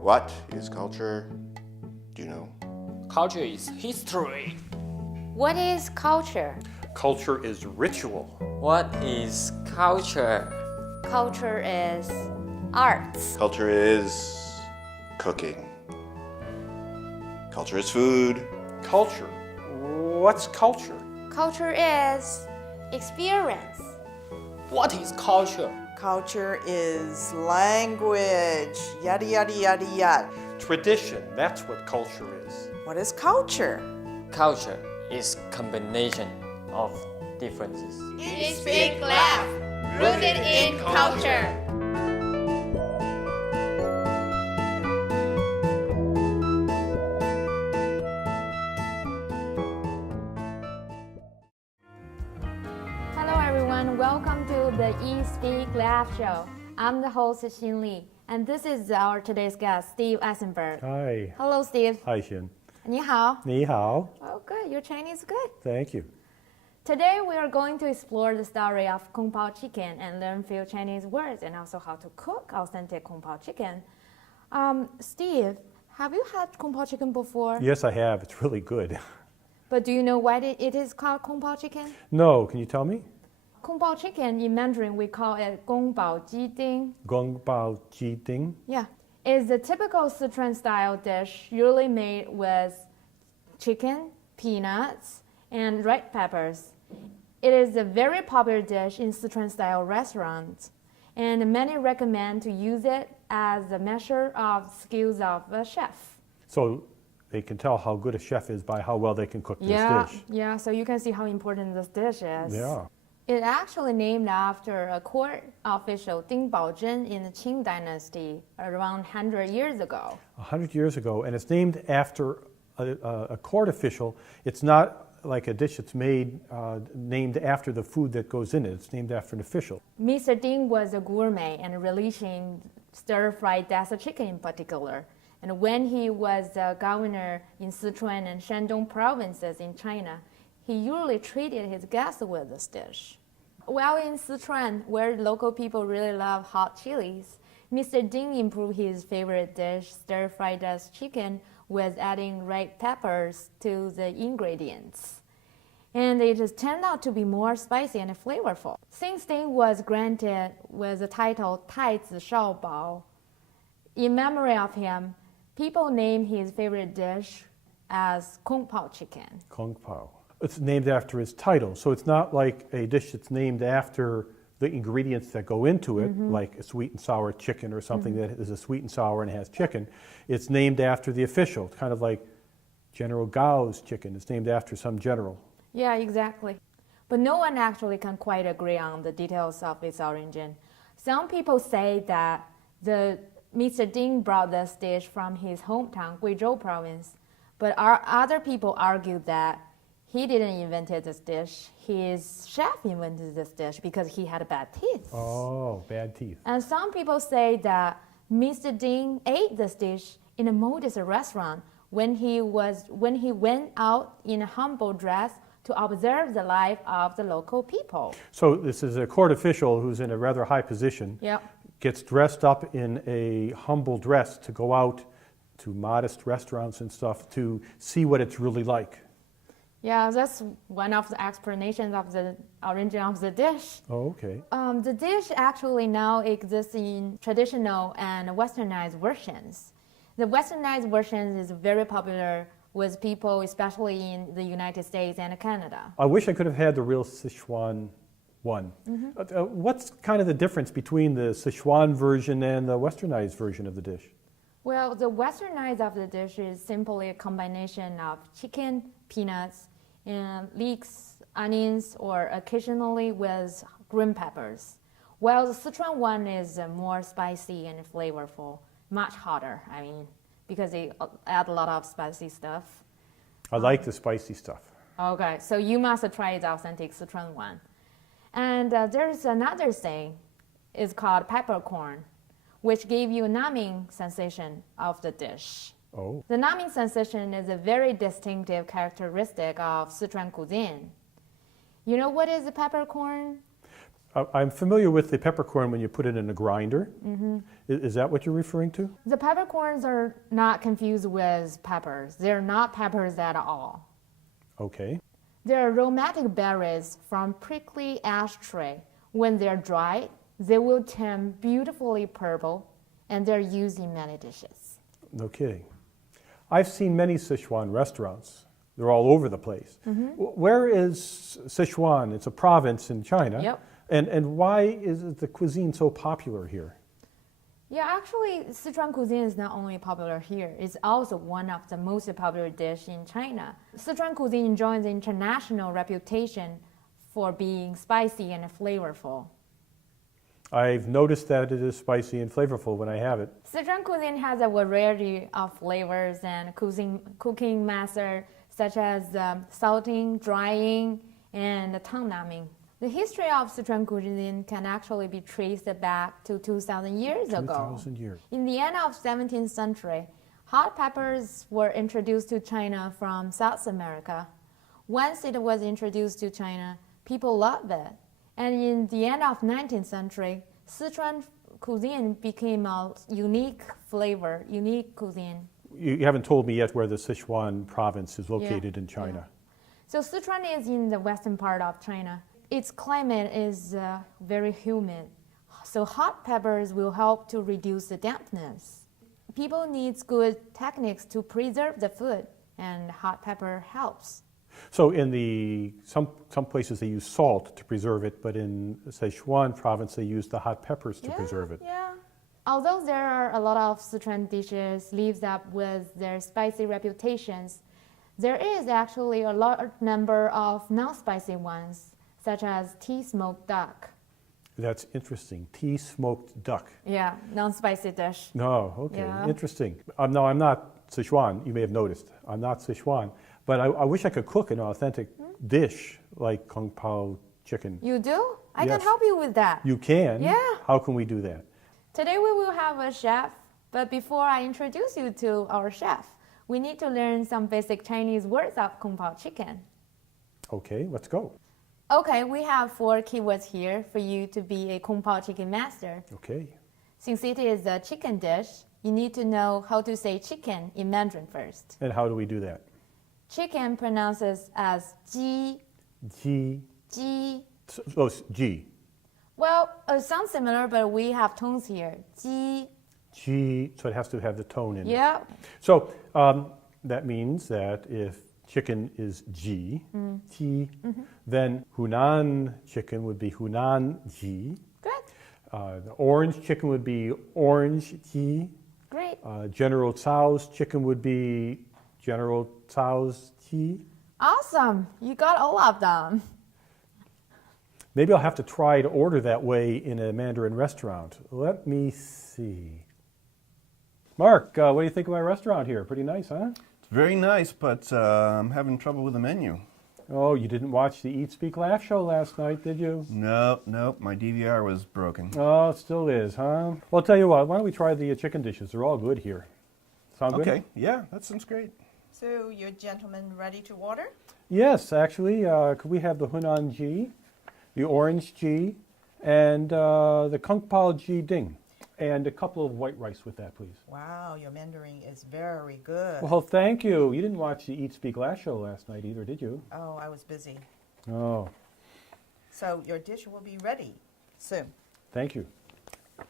What is culture? Do you know? Culture is history. What is culture? Culture is ritual. What is culture? Culture is arts. Culture is cooking. Culture is food. Culture. What's culture? Culture is experience. What is culture? Culture is language, yada, yada, yada, yada. Tradition. That's what culture is. What is culture? Culture is combination of differences. Yi Speak Lab, rooted in culture. Hello everyone, welcome to the Yi Speak Lab show. I'm the host Xin Li, and this is our today's guest, Steve Eisenberg. Hi. Hello, Steve. Hi, Xin. 你好. 你好. Oh, good. Your Chinese is good. Thank you. Today we are going to explore the story of Kung Pao chicken and learn few Chinese words and also how to cook authentic Kung Pao chicken. Steve, have you had Kung Pao chicken before? Yes, I have. It's really good. But do you know why it is called Kung Pao chicken? No, can you tell me? Kung Pao chicken in Mandarin we call it Gong Bao Ji Ding. Gong Bao Ji Ding. Yeah, it's a typical Sichuan style dish usually made with chicken, peanuts, and red peppers. It is a very popular dish in Sichuan style restaurants, and many recommend to use it as a measure of skills of a chef. So they can tell how good a chef is by how well they can cook this dish. Yeah, so you can see how important this dish is. Yeah. It's actually named after a court official Ding Baozhen in the Qing dynasty around 100 years ago. 100 years ago, and it's named after a court official. It's not like a dish that's made named after the food that goes in it. It's named after an official. Mr. Ding was a gourmet and relishing stir-fried desert chicken in particular. And when he was a governor in Sichuan and Shandong provinces in China, he usually treated his guests with this dish. While in Sichuan, where local people really love hot chilies, Mr. Ding improved his favorite dish, stir-fried desert chicken, with adding red peppers to the ingredients. And it just turned out to be more spicy and flavorful. Since Ding was granted with the title Taizi Shaobao, in memory of him, people name his favorite dish as Kung Pao chicken. Kung Pao. It's named after his title, so it's not like a dish that's named after the ingredients that go into it, like a sweet and sour chicken or something that is a sweet and sour and has chicken. It's named after the official. It's kind of like General Gao's chicken. It's named after some general. Yeah, exactly. But no one actually can quite agree on the details of its origin. Some people say that Mr. Ding brought this dish from his hometown, Guizhou province, but other people argue that he didn't invent this dish. His chef invented this dish because he had bad teeth. Oh, bad teeth. And some people say that Mr. Ding ate this dish in a modest restaurant when he went out in a humble dress to observe the life of the local people. So this is a court official who's in a rather high position, gets dressed up in a humble dress to go out to modest restaurants and stuff to see what it's really like. Yeah, that's one of the explanations of the origin of the dish. Oh, okay. The dish actually now exists in traditional and westernized versions. The westernized version is very popular with people, especially in the United States and Canada. I wish I could have had the real Sichuan one. What's kind of the difference between the Sichuan version and the westernized version of the dish? Well, the westernized of the dish is simply a combination of chicken, peanuts, and leeks, onions, or occasionally with green peppers. While the Sichuan one is more spicy and flavorful, much hotter, because they add a lot of spicy stuff. I like the spicy stuff. Okay, so you must try the authentic Sichuan one. And there's another thing, it's called peppercorn, which gave you a numbing sensation of the dish. Oh. The numbing sensation is a very distinctive characteristic of Sichuan cuisine. You know what is a peppercorn? I'm familiar with the peppercorn when you put it in a grinder. Is that what you're referring to? The peppercorns are not confused with peppers. They're not peppers at all. Okay. They're aromatic berries from prickly ash tree. When they're dry, they will turn beautifully purple, and they're used in many dishes. No kidding. I've seen many Sichuan restaurants. They're all over the place. Where is Sichuan? It's a province in China. Yep. And why is the cuisine so popular here? Yeah, actually, Sichuan cuisine is not only popular here, it's also one of the most popular dishes in China. Sichuan cuisine enjoys the international reputation for being spicy and flavorful. I've noticed that it is spicy and flavorful when I have it. Sichuan cuisine has a variety of flavors and cooking methods such as salting, drying, and tang naming. The history of Sichuan cuisine can actually be traced back to 2,000 years ago. 2,000 years. In the end of 17th century, hot peppers were introduced to China from South America. Once it was introduced to China, people loved it. And in the end of 19th century, Sichuan cuisine became a unique flavor, unique cuisine. You haven't told me yet where the Sichuan province is located in China. So Sichuan is in the western part of China. Its climate is very humid, so hot peppers will help to reduce the dampness. People need good techniques to preserve the food, and hot pepper helps. So in some places they use salt to preserve it, but in Sichuan province they use the hot peppers to preserve it. Yeah. Although there are a lot of Sichuan dishes lives up with their spicy reputations, there is actually a large number of non-spicy ones, such as tea smoked duck. That's interesting. Tea smoked duck. Yeah, non-spicy dish. No, okay, Yeah. interesting. No, I'm not Sichuan. You may have noticed. I'm not Sichuan, but I wish I could cook an authentic dish like Kung Pao chicken. You do? I Yes. can help you with that. You can? Yeah. How can we do that? Today we will have a chef, but before I introduce you to our chef, we need to learn some basic Chinese words of Kung Pao chicken. Okay, let's go. Okay, we have 4 keywords here for you to be a Kung Pao chicken master. Okay. Since it is a chicken dish, you need to know how to say chicken in Mandarin first. And how do we do that? Chicken pronounces as ji, G. ji. Oh, G. Well, it sounds similar, but we have tones here. Ji. G. So it has to have the tone in it. Yeah. So that means that if chicken is G, T, then Hunan chicken would be Hunan Ji. Good. The orange chicken would be Orange Ji. Great. General Tso's chicken would be General Tso's Ji. Awesome. You got all of them. Maybe I'll have to try to order that way in a Mandarin restaurant. Let me see. Mark, what do you think of my restaurant here? Pretty nice, huh? It's very nice, but I'm having trouble with the menu. Oh, you didn't watch the Eat, Speak, Laugh show last night, did you? Nope, my DVR was broken. Oh, it still is, huh? Well, I'll tell you what, why don't we try the chicken dishes? They're all good here. Sound good? Okay, yeah, that sounds great. So, you gentlemen ready to order? Yes, actually, could we have the Hunan Ji, the Orange Ji, and the Kung Pao Ji Ding, and a couple of white rice with that, please. Wow, your Mandarin is very good. Well, thank you. You didn't watch the Eat, Speak, Laugh show last night either, did you? Oh, I was busy. Oh, So, your dish will be ready soon. thank you.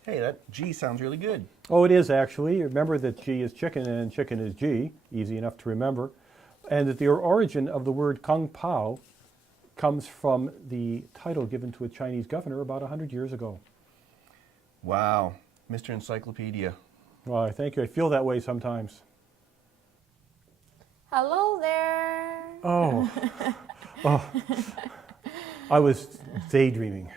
Hey, that G sounds really good. Oh, it is actually. Remember that G is chicken and chicken is G, easy enough to remember. And that the origin of the word Kung Pao comes from the title given to a Chinese governor about 100 years ago. Wow, Mr. Encyclopedia. Well, thank you. I feel that way sometimes. Hello there. Oh, oh. I was daydreaming.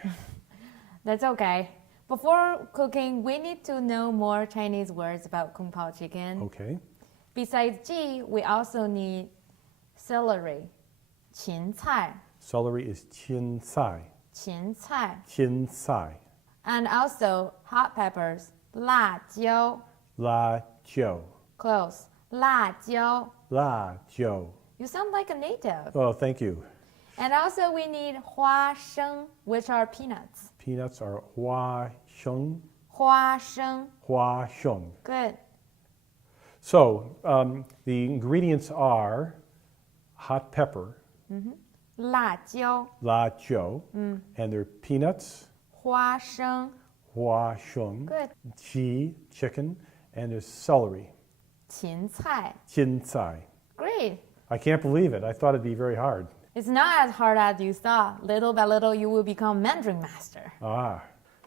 That's okay. Before cooking, we need to know more Chinese words about Kung Pao chicken. Okay. Besides ji, we also need celery, 芹菜, Celery is qin cai. 芹菜, Qin cai. and also hot peppers, 辣椒. La jiu. Close. 辣椒. La jiu. You sound like a native. Oh, thank you. And also we need 花生, which are peanuts. peanuts are hua sheng. 花生. Hua sheng. Good. So the ingredients are hot pepper, 辣椒, la jiu, and they're peanuts, 花生. hua sheng, Good. ji, chicken, and there's celery, 芹菜. jin cai. Great. I can't believe it. I thought it'd be very hard. It's not as hard as you thought. Little by little, you will become Mandarin master. Ah,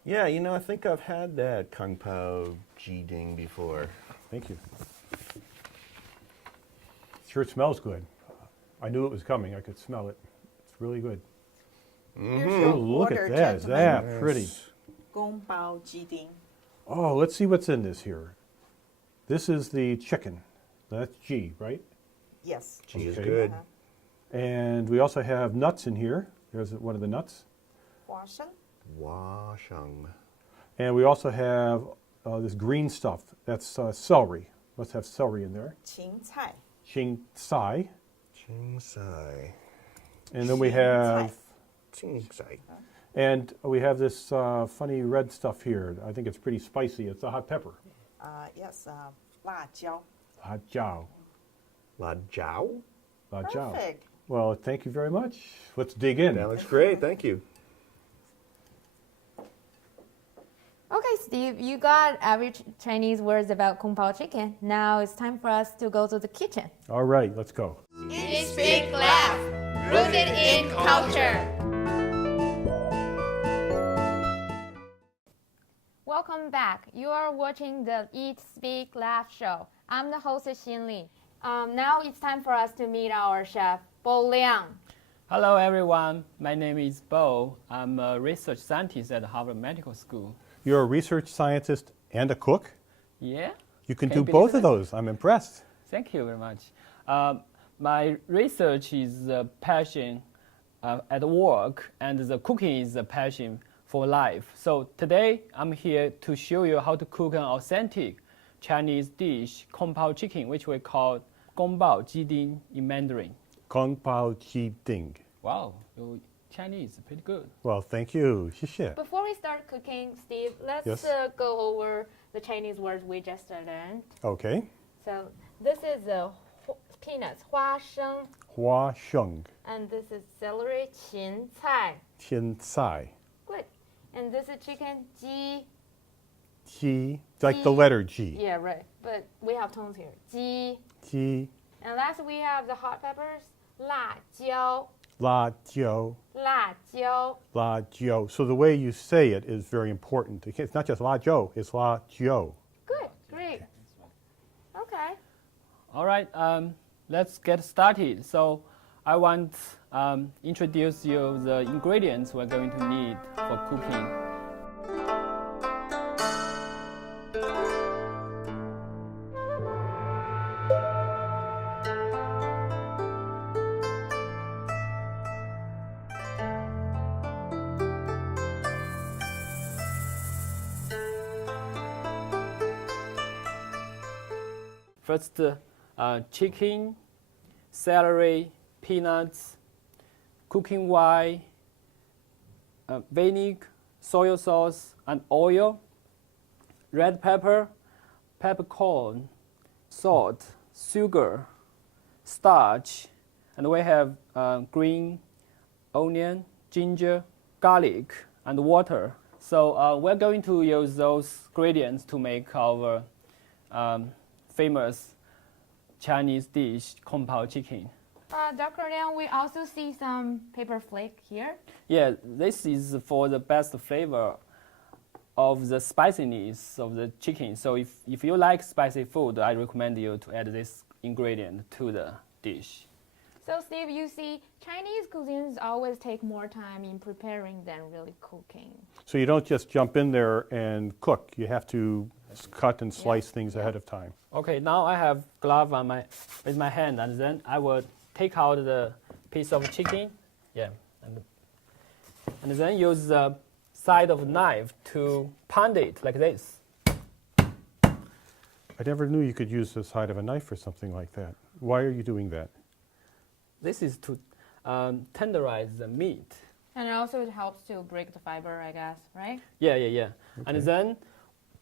Yeah, you know, I think I've had that Kung Pao Jiding before. thank you. Sure smells good. I knew it was coming. I could smell it. It's really good. Here's your Oh, look order, at that. Is gentlemen. that pretty? Gong bao jiding. Oh, let's see what's in this here. This is the chicken. That's G, right? Yes. Gee, is Okay. good. And we also have nuts in here. There's one of the nuts. 花生. Hua Sheng. And we also have this green stuff. That's celery. Must have celery in there. 芹菜. Xing sai. Ching Sai. And then we have, Ching Sai. and we have this funny red stuff here. I think it's pretty spicy. It's a hot pepper. Yes, 辣椒. Hot jiao. La Jiao? La jiao. Perfect. Well, thank you very much. Let's dig in. That looks great, thank you. Okay, Steve, you got every Chinese words about Kung Pao chicken. Now it's time for us to go to the kitchen. All right, let's go. Eat, speak, laugh. Rooted in culture. Welcome back. You are watching the Eat, Speak, Laugh show. I'm the host, Xin Li. Now it's time for us to meet our chef, Bo Liang. Hello everyone, my name is Bo. I'm a research scientist at Harvard Medical School. You're a research scientist and a cook. Yeah? You can Can you do both believe of it? those. I'm impressed. Thank you very much. My research is a passion at work, and the cooking is a passion for life. So today I'm here to show you how to cook an authentic Chinese dish, Kung Pao chicken, which we call Gong Bao Jiding in Mandarin. Kung Pao Chi Ding. Wow, your Chinese is pretty good. Well, thank you. 谢谢. Before we start cooking, Steve, let's Yes. go over the Chinese words we just learned. Okay. So this is peanuts, 花生, Hua sheng. and this is celery, 芹菜. Qian cai. Good. And this is chicken, 鸡. Qi. Like the letter G. Yeah, right. But we have tones here. 鸡. Qi. And last we have the hot peppers, 辣椒, La jiu. 辣椒. La jiu. So the way you say it is very important. It's not just la jiu, it's la jiu. Good, great. Okay. All right, let's get started. So I want introduce you the ingredients we're going to need for cooking. First, chicken, celery, peanuts, cooking oil, vinegar, soy sauce, and oil, red pepper, peppercorn, salt, sugar, starch, and we have green onion, ginger, garlic, and water. So we're going to use those ingredients to make our famous Chinese dish, Kung Pao chicken. Dr. Liang, we also see some pepper flake here. Yeah, this is for the best flavor of the spiciness of the chicken. So if you like spicy food, I recommend you to add this ingredient to the dish. So Steve, you see, Chinese cuisines always take more time in preparing than really cooking. So you don't just jump in there and cook. You have to cut and slice things ahead of time. Okay, now I have glove on with my hand, and then I will take out the piece of chicken. Yeah, and then use the side of knife to pound it like this. I never knew you could use the side of a knife for something like that. Why are you doing that? This is to tenderize the meat. And also it helps to break the fiber, I guess, right? Yeah. And then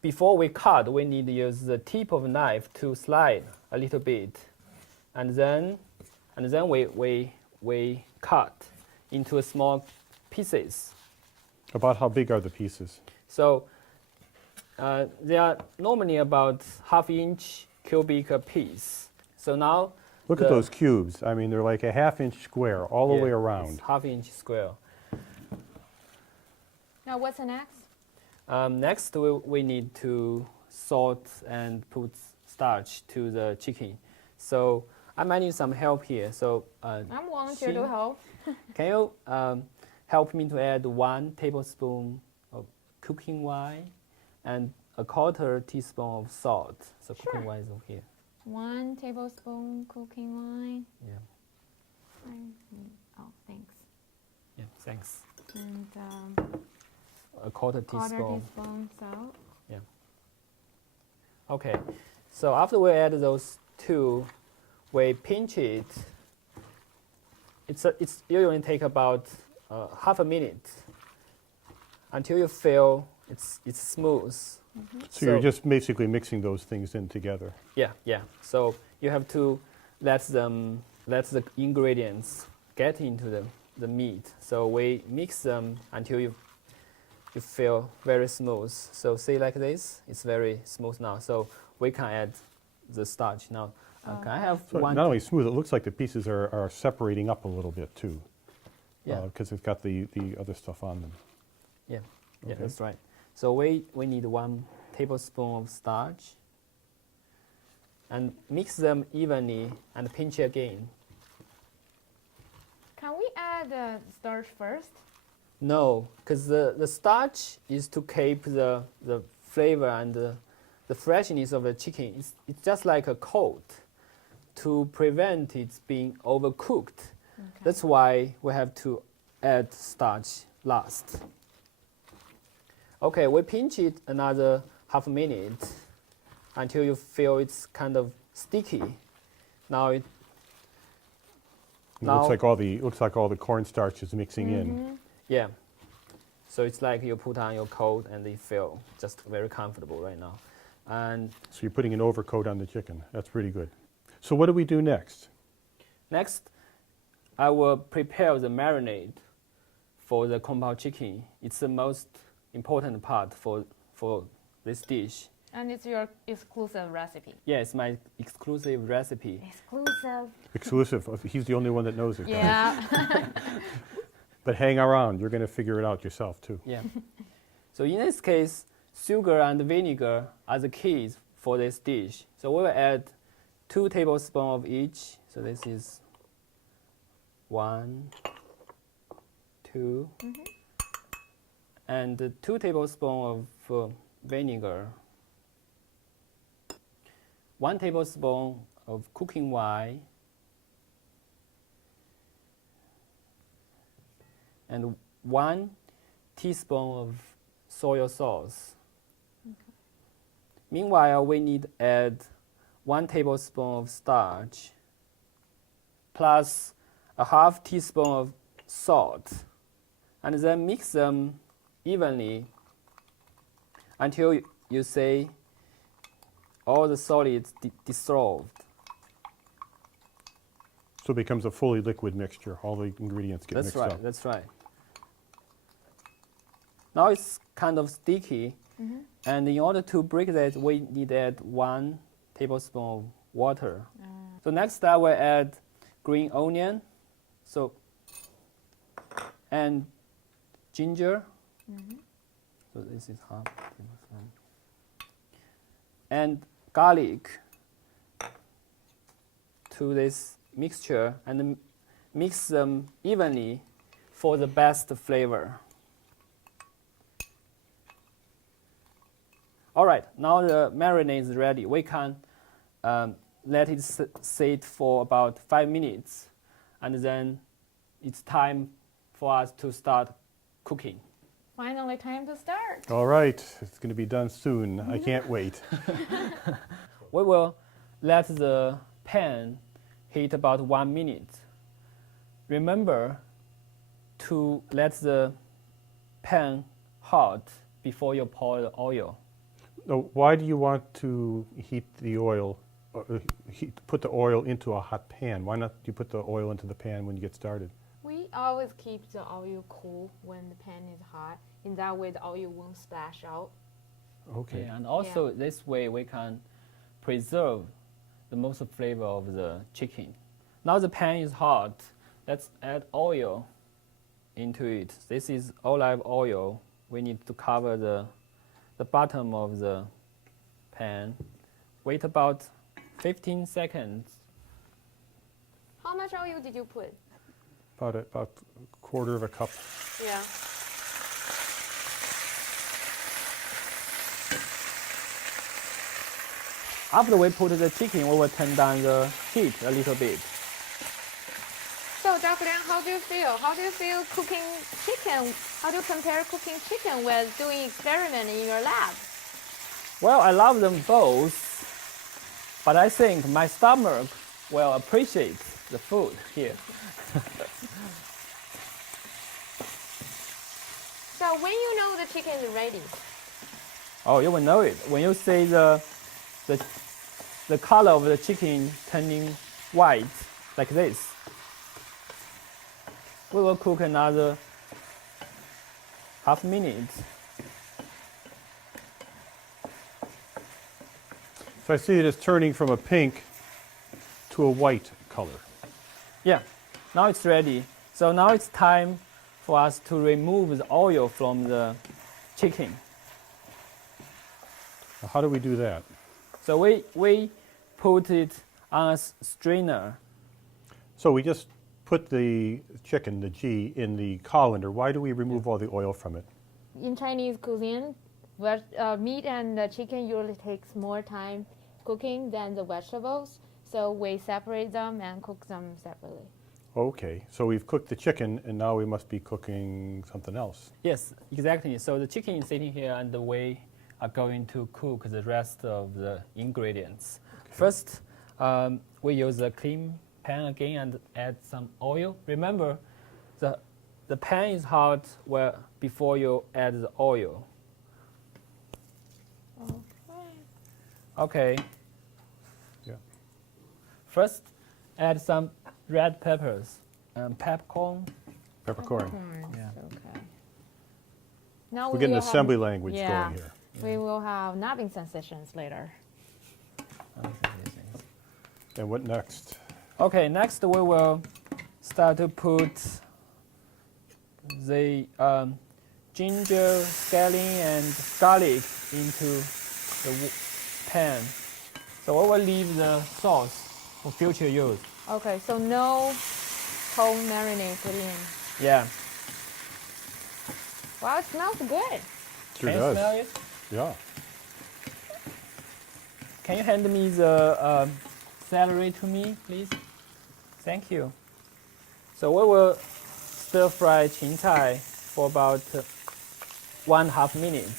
before we cut, we need to use the tip of a knife to slide a little bit. And then we cut into small pieces. About how big are the pieces? So they are normally about ½ inch cubic a piece. So now Look at those cubes. I mean, they're like a ½ inch square all the way around. It's ½ inch square. Now what's the next? Next, we need to salt and put starch to the chicken. So I might need some help here. So I'm volunteer to Xin, help. can you help me to add 1 tablespoon of cooking wine and a ¼ teaspoon of salt? So Sure. cooking wine is over here. 1 tablespoon cooking wine. Yeah. Oh, thanks. Yeah. Thanks. And A ¼ ¼ teaspoon. teaspoon salt. Okay. So after we add those two, we pinch it. It's usually take about ½ a minute until you feel it's smooth. So you're just basically mixing those things in together. Yeah. So you have to let the ingredients get into the meat. So we mix them until you feel very smooth. So see like this, it's very smooth now. So we can add the starch now. Can I have So one? not only smooth, it looks like the pieces are separating up a little bit too. Yeah. Because it's got the other stuff on them. Yeah, Okay. that's right. So we need 1 tablespoon of starch and mix them evenly and pinch again. Can we add the starch first? No, because the starch is to keep the flavor and the freshness of the chicken. It's just like a coat to prevent it being overcooked. Okay. That's why we have to add starch last. Okay, we pinch it another ½ minute until you feel it's kind of sticky. Now It looks like all the cornstarch is mixing in. yeah. So it's like you put on your coat and you feel just very comfortable right now. And So you're putting an overcoat on the chicken. That's pretty good. So what do we do next? next, I will prepare the marinade for the kung pao chicken. It's the most important part for this dish. And it's your exclusive recipe. Yeah, it's my exclusive recipe. Exclusive. Exclusive. He's the only one that knows it. guys. Yeah. But hang around. You're going to figure it out yourself too. Yeah. So in this case, sugar and vinegar are the keys for this dish. So we will add 2 tablespoons of each. So this is 1, 2, and 2 tablespoons of vinegar, 1 tablespoon of cooking wine, and 1 teaspoon of soy sauce. Meanwhile, we need to add 1 tablespoon of starch plus a ½ teaspoon of salt, and then mix them evenly until you see all the solids dissolved. So it becomes a fully liquid mixture. All the ingredients get mixed up. That's right. Now it's kind of sticky, and in order to break that, we need to add 1 tablespoon of water. So next I will add green onion, and ginger. So this is ½ tablespoon. And garlic to this mixture, and mix them evenly for the best flavor. All right, now the marinade is ready. We can let it sit for about 5 minutes, and then it's time for us to start cooking. Finally, time to start. All right. It's going to be done soon. I can't wait. We will let the pan heat about 1 minute. Remember to let the pan hot before you pour the oil. No, why do you want to heat the oil, put the oil into a hot pan? Why not do you put the oil into the pan when you get started? We always keep the oil cool when the pan is hot. In that way, the oil won't splash out. Okay. Yeah, and also this way we can preserve the most flavor of the chicken. Now the pan is hot. Let's add oil into it. This is olive oil. We need to cover the bottom of the pan. Wait about 15 seconds. How much oil did you put? About a quarter of a cup. Yeah. After we put the chicken, we will turn down the heat a little bit. So, Dr. Liang, how do you feel? How do you feel cooking chicken? How do you compare cooking chicken with doing experiment in your lab? Well, I love them both, but I think my stomach will appreciate the food here. So, when you know the chicken is ready? Oh, you will know it. When you see the color of the chicken turning white, like this, we will cook another half minute. So I see it is turning from a pink to a white color. Yeah, now it's ready. So now it's time for us to remove the oil from the chicken. Now, how do we do that? So we put it on a strainer. So we just put the chicken, the G, in the colander. Why do we remove all the oil from it? In Chinese cuisine, meat and the chicken usually takes more time cooking than the vegetables. So we separate them and cook them separately. Okay, so we've cooked the chicken, and now we must be cooking something else. Yes, exactly. So the chicken is sitting here, and we are going to cook the rest of the ingredients. Okay. First, we use a clean pan again and add some oil. Remember, the pan is hot before you add the oil. Okay. Yeah. First, add some red peppers and peppercorn. Peppercorn. Yeah. Okay. Now We're getting will have- assembly language yeah, going here. We will have napping sensations later. And what next? Okay, next we will start to put the ginger, scallion, and garlic into the pan. So we will leave the sauce for future use. Okay, so no whole marinade put in. Yeah. Wow, it smells good. Sure Can you does. smell it? Yeah. Can you hand me the celery to me, please? Thank you. So we will stir fry qin cai for about 1.5 minutes.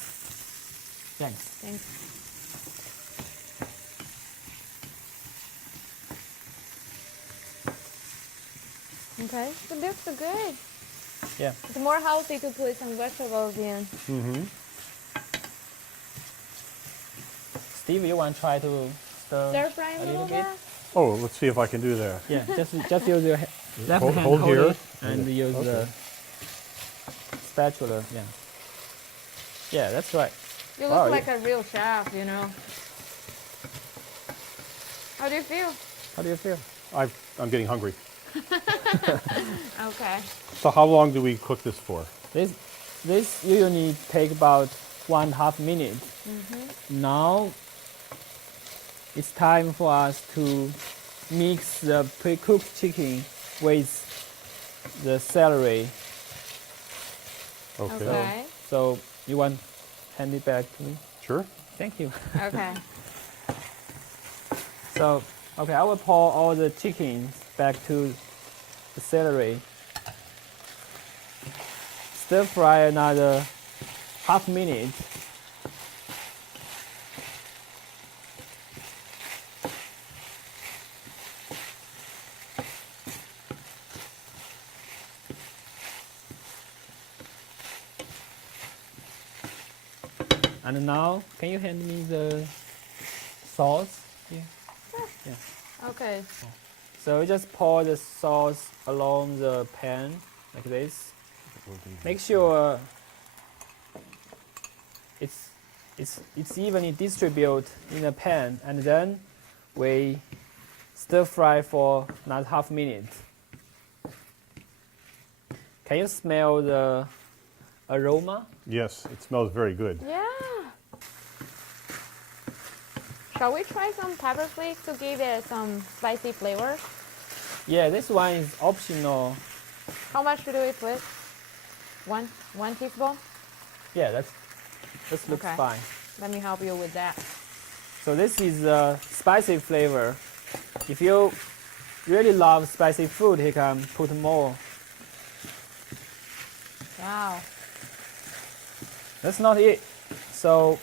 Thanks. Thanks. Okay, so looks good. Yeah. It's more healthy to put some vegetables in. Mm-hmm. Steve, you want to try to Stir fry a little bit. Oh, let's see if I can do that. Yeah, just use your left Hold- hand hold here. it and use the Okay. spatula. Yeah. Yeah, that's right. You Wow, look like a real chef, you know. How do you feel? How do you feel? I'm getting hungry. Okay. So how long do we cook this for? This usually take about 1.5 minutes. Now it's time for us to mix the pre-cooked chicken with the celery. Okay. Okay. So you want hand it back to me? Sure. Thank you. Okay. So, okay, I will pour all the chickens back to the celery. Stir fry another 1/2 minute. And now, can you hand me the sauce? Yeah. Yeah. Okay. So we just pour the sauce along the pan like this. Make sure it's evenly distributed in the pan, and then we stir fry for another half minute. Can you smell the aroma? Yes, it smells very good. Yeah. Shall we try some pepper flakes to give it some spicy flavor? Yeah, this one is optional. How much do we put? One teaspoon? Yeah, that looks Okay. fine. Let me help you with that. So this is a spicy flavor. If you really love spicy food, you can put more. Wow. That's not it. So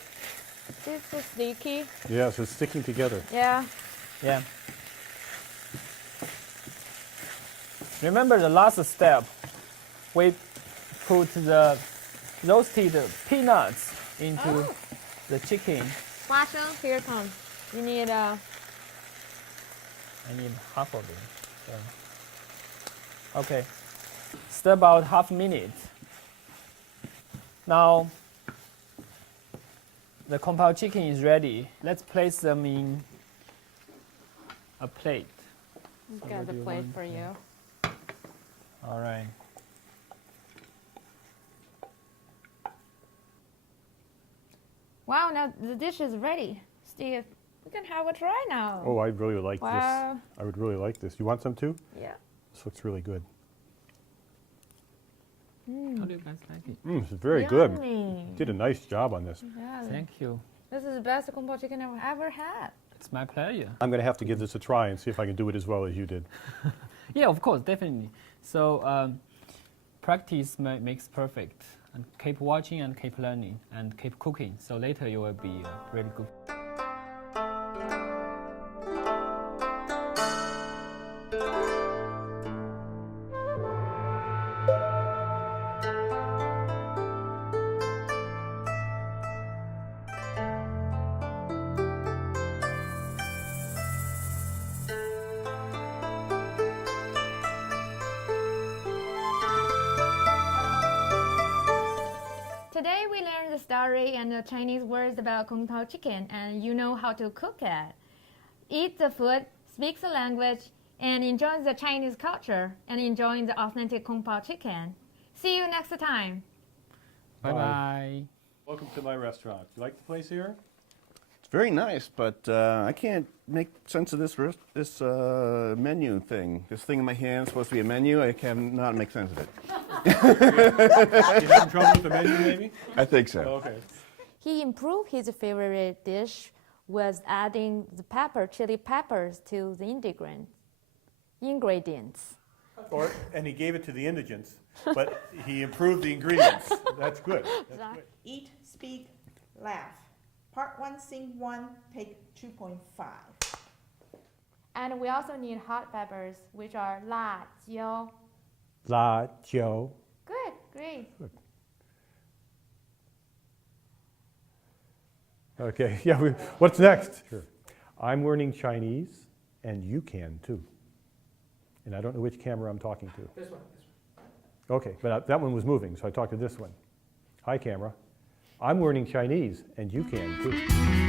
This is sticky. Yes, it's sticking together. Yeah. yeah. Remember the last step. We put the roasted peanuts into the chicken. Huasheng, here it comes. You need I need half of it. So. Okay. Stir about half minute. Now the Kung Pao chicken is ready. Let's place them in a plate. got the plate for you. All right. Wow, now the dish is ready. Steve, we can have a try now. Oh, I really like Wow. this. I would really like this. You want some too? Yeah. This looks really good. How do you guys like it? This is very good. Yummy. You did a nice job on this. Yeah. Thank you. This is the best Kung Pao chicken I've ever had. It's my pleasure. I'm going to have to give this a try and see if I can do it as well as you did. Yeah, of course, definitely. So practice makes perfect. And keep watching and keep learning and keep cooking. So later you will be really good. Today we learned the story and the Chinese words about Kung Pao chicken, and you know how to cook it. Eat the food, speak the language, and enjoy the Chinese culture and enjoying the authentic Kung Pao chicken. See you next time. Bye bye. Welcome to my restaurant. You like the place here? It's very nice, but I can't make sense of this menu thing. This thing in my hand is supposed to be a menu. I cannot make sense of it. You having trouble with the menu, maybe? I think so. Okay. He improved his favorite dish was adding the chili peppers to the ingredients. And he gave it to the indigents, but he improved the ingredients. That's good. That's good. Eat, speak, laugh. Part 1, scene 1, take 2.5. And we also need hot peppers, which are 辣椒. La Jiao. Good, great. Okay, yeah, what's next? Sure. I'm learning Chinese, and you can too. And I don't know which camera I'm talking to. This one. Okay, but that one was moving, so I talked to this one. Hi, camera. I'm learning Chinese, and you can too.